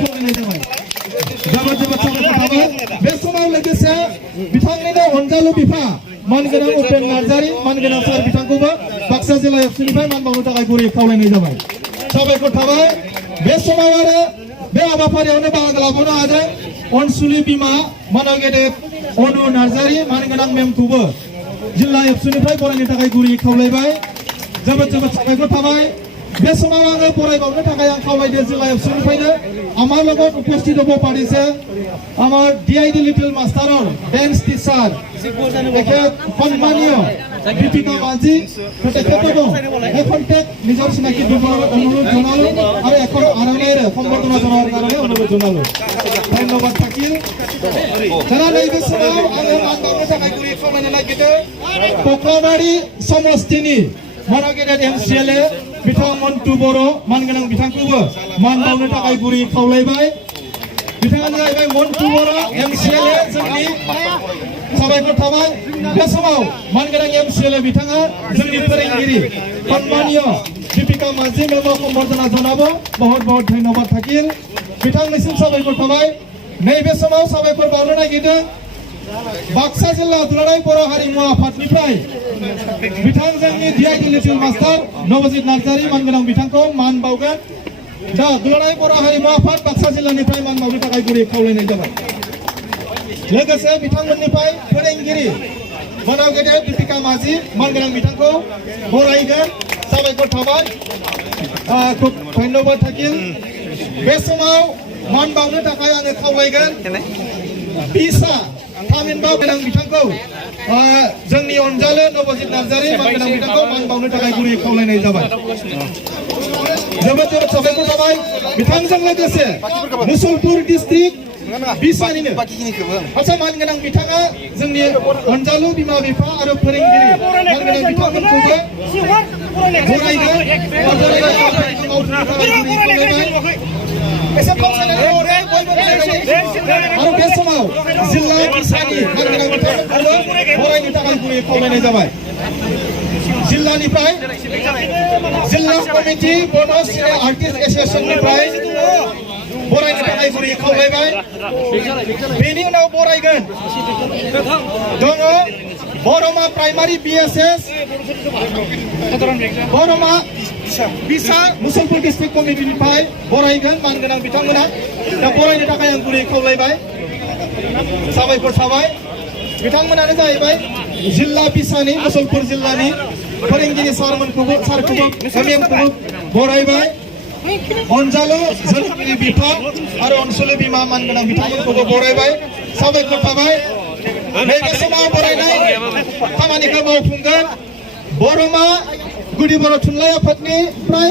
खावलायनाय जाबाय जोबोद जोबोद साबायखर थाबाय बे समाव लोगोसे बिथांनिनो अनजालु बिफा मानगोनां उपेन नार्जारी मानगोनां सार बिथांखौबो बाक्सा जिल्ला एबसुनिफ्राय मान बावनो थाखाय गुरै खावलायनाय जाबाय साबायखर थाबाय बे समाव आरो बे हाबाफारियावनो बाहागो लाबावनो हादों अनसुलि बिमा मानगेदेर अनु नार्जारी मानगोनां मेमखौबो जिल्ला एबसुनिफ्राय बरायनो थाखाय गुरै खावलायबाय जोबोद जोबोद साबायखर थाबाय बे समाव आङो बरायबावनो थाखाय आं खावलायदों जिल्ला एबसुनिफ्रायनो আমার লগত উপস্থিত হব পাৰিছে আমাৰ ডিআইডি লিটল মাষ্টাৰৰ ডেন্স টিচাৰ এখেত সন্মানীয় দীপিকা মাঝি তেখেতকো এখনটেক নিজৰ চিনাকি দিবলৈ অনুৰোধ জনালো আৰু এখন আৰণেৰে সম্বৰ্ধনা জনোৱাৰ কাৰণে অনুৰোধ জনালো ধন্যবাদ থাকিল যারা নৈবে समाव आङो मान बावनो थाखाय गुरै खावलायनो नागिरदों कक्लाबारि समस्तिनि मानगेदेर एमसिएलए बिथां मन्टु बर' मानगोनां बिथांखौबो मान बावनो थाखाय गुरै खावलायबाय बिथाङानो जाहैबाय मन्टु बर' एमसिएलए जोंनि साबायखर थाबाय बे समाव मानगोनां एमसिएलए बिथाङा जोंनि फोरोंगिरि सन्मानीय दीपिका माझी मेमो सम्बर्धना जनाबो बहुत बहुत धन्यबाद थाकिल बिथांनिसिम साबायखर थाबाय नैबे समाव साबायखर बावनो नागिरदों बाक्सा जिल्ला दुलाराय बर' हारिमु आफादनिफ्राय बिथां जोंनि DID little master Navjit Narzary मानगोनां बिथांखौ मान बावगोन दा दुलाराय बर' हारिमु आफाद बाक्सा जिल्लानिफ्राय मान बावनो थाखाय गुरै खावलायनाय जाबाय लोगोसे बिथांमोननिफ्राय फोरोंगिरि मानगेदेर दीपिका माझी मानगोनां बिथांखौ बरायगोन साबायखर थाबाय खुब धन्यबाद थाकिल बे समाव मान बावनो थाखाय आङो खावलायगोन बिसा थामिनबा गोनां बिथांखौ जोंनि अनजालु नवजित नार्जारी मानगोनां बिथांखौ मान बावनो थाखाय गुरै खावलायनाय जाबाय जोबोद जोबोद साबायखर थाबाय बिथांजों लोगोसे मुसलपुर डिस्ट्रिक्ट बिसानिनो आच्छा मानगोनां बिथाङा जोंनि अनजालु बिमा बिफा आरो फोरोंगिरि मानगोनां बिथांमोनखौबो बरायगोन आरो बे समाव जिल्ला बिसानि मानगोनां बिथांमोनखौबो बरायनो थाखाय गुरै खावलायनाय जाबाय जिल्लानिफ्राय जिल्ला कमिटि बड' सिने आर्टिस्ट एसोसिएशननिफ्राय बरायनो थाखाय गुरै खावलायबाय बेनि उनाव बरायगोन दङ बरमा प्राइमारि बिएसएस बरमा बिसा मुसलपुर डिस्ट्रिक्ट कमिटिनिफ्राय बरायगोन मानगोनां बिथांमोना दा बरायनो थाखाय आं गुरै खावलायबाय साबायखर थाबाय बिथांमोनानो जाहैबाय जिल्ला बिसानि मुसलपुर जिल्लानि फोरोंगिरि सारखौबो मेमखौबो बरायबाय अनजालु जोंनि बिफा आरो अनसुलि बिमा मानगोनां बिथांमोनखौबो बरायबाय साबायखर थाबाय नैबे समाव बरायनाय खामानिखौ मावफुंगोन बरमा गुदि बर' थुनलाइ आफादनिफ्राय